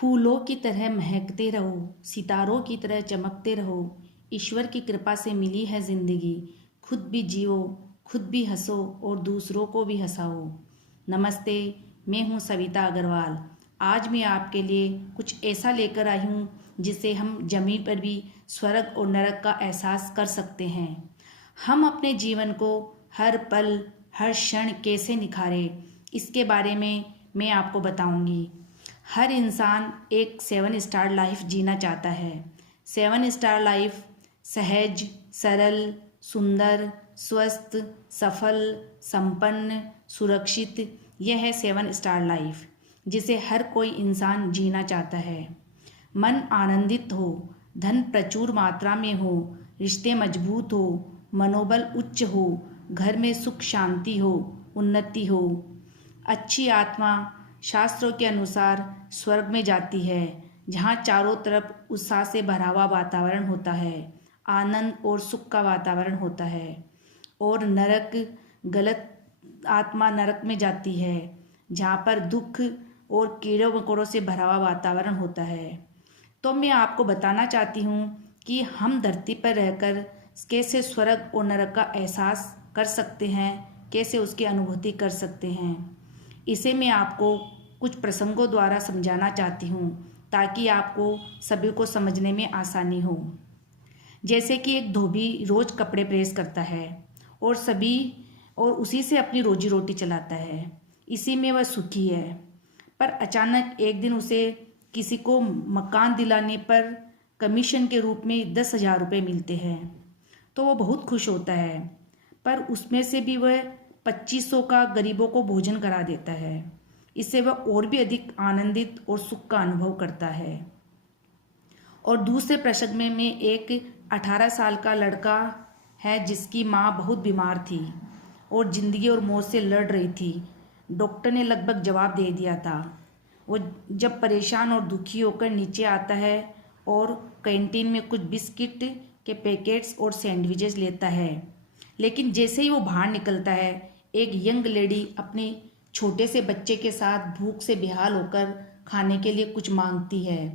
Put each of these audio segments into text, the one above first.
फूलों की तरह महकते रहो, सितारों की तरह चमकते रहो। ईश्वर की कृपा से मिली है जिंदगी। खुद भी जियो, खुद भी हंसो और दूसरों को भी हंसाओ। नमस्ते, मैं हूँ सविता अग्रवाल। आज मैं आपके लिए कुछ ऐसा लेकर आई हूँ जिससे हम जमीन पर भी स्वर्ग और नरक का एहसास कर सकते हैं। हम अपने जीवन को हर पल, हर क्षण कैसे निखारें, इसके बारे में मैं आपको बताऊंगी। हर इंसान एक 7 स्टार लाइफ जीना चाहता है। 7 स्टार लाइफ सहज, सरल, सुंदर, स्वस्थ, सफल, संपन्न, सुरक्षित, यह है 7 स्टार लाइफ जिसे हर कोई इंसान जीना चाहता है। मन आनंदित हो, धन प्रचुर मात्रा में हो, रिश्ते मजबूत हो, मनोबल उच्च हो, घर में सुख शांति हो, उन्नति हो। अच्छी आत्मा शास्त्रों के अनुसार स्वर्ग में जाती है, जहाँ चारों तरफ उत्साह से भरा हुआ वातावरण होता है, आनंद और सुख का वातावरण होता है। और नरक, गलत आत्मा नरक में जाती है, जहाँ पर दुख और कीड़ों मकोड़ों से भरा हुआ वातावरण होता है। तो मैं आपको बताना चाहती हूँ कि हम धरती पर रहकर कैसे स्वर्ग और नरक का एहसास कर सकते हैं, कैसे उसकी अनुभूति कर सकते हैं। इसे मैं आपको कुछ प्रसंगों द्वारा समझाना चाहती हूँ ताकि आपको सभी को समझने में आसानी हो। जैसे कि एक धोबी रोज कपड़े प्रेस करता है और उसी से अपनी रोजी रोटी चलाता है, इसी में वह सुखी है। पर अचानक एक दिन उसे किसी को मकान दिलाने पर कमीशन के रूप में 10,000 रुपये मिलते हैं, तो वह बहुत खुश होता है। पर उसमें से भी वह 2500 का गरीबों को भोजन करा देता है। इससे वह और भी अधिक आनंदित और सुख का अनुभव करता है। और दूसरे प्रसंग में एक 18 साल का लड़का है जिसकी माँ बहुत बीमार थी और जिंदगी और मौत से लड़ रही थी। डॉक्टर ने लगभग जवाब दे दिया था। वो जब परेशान और दुखी होकर नीचे आता है और कैंटीन में कुछ बिस्किट के पैकेट्स और सैंडविचेस लेता है, लेकिन जैसे ही वो बाहर निकलता है, एक यंग लेडी अपने छोटे से बच्चे के साथ भूख से बेहाल होकर खाने के लिए कुछ मांगती है।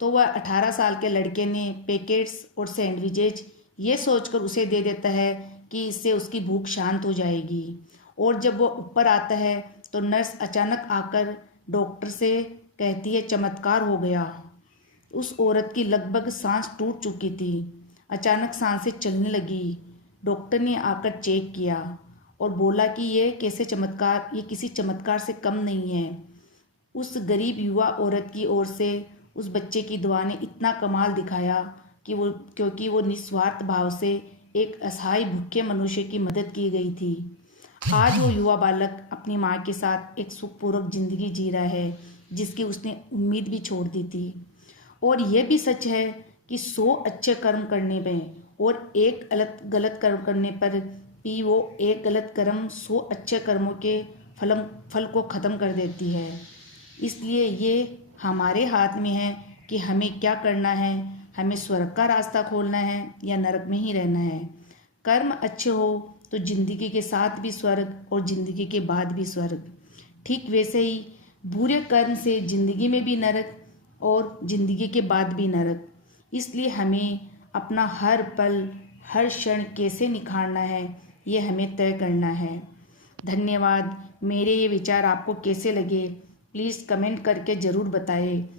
तो वह 18 साल के लड़के ने पैकेट्स और सैंडविचेज ये सोचकर उसे दे देता है कि इससे उसकी भूख शांत हो जाएगी। और जब वो ऊपर आता है तो नर्स अचानक आकर डॉक्टर से कहती है, चमत्कार हो गया। उस औरत की लगभग सांस टूट चुकी थी, अचानक सांसें चलने लगी। डॉक्टर ने आकर चेक किया और बोला कि ये किसी चमत्कार से कम नहीं है। उस गरीब युवा औरत की ओर से उस बच्चे की दुआ ने इतना कमाल दिखाया क्योंकि वो निस्वार्थ भाव से एक असहाय भूखे मनुष्य की मदद की गई थी। आज वो युवा बालक अपनी माँ के साथ एक सुखपूर्वक जिंदगी जी रहा है, जिसकी उसने उम्मीद भी छोड़ दी थी। और यह भी सच है कि 100 अच्छे कर्म करने में और एक गलत कर्म करने पर भी वो एक गलत कर्म 100 अच्छे कर्मों के फल को ख़त्म कर देती है। इसलिए ये हमारे हाथ में है कि हमें क्या करना है। हमें स्वर्ग का रास्ता खोलना है या नरक में ही रहना है। कर्म अच्छे हो तो जिंदगी के साथ भी स्वर्ग और जिंदगी के बाद भी स्वर्ग। ठीक वैसे ही बुरे कर्म से जिंदगी में भी नरक और जिंदगी के बाद भी नरक। इसलिए हमें अपना हर पल, हर क्षण कैसे निखारना है, ये हमें तय करना है। धन्यवाद। मेरे ये विचार आपको कैसे लगे, प्लीज़ कमेंट करके ज़रूर बताएं।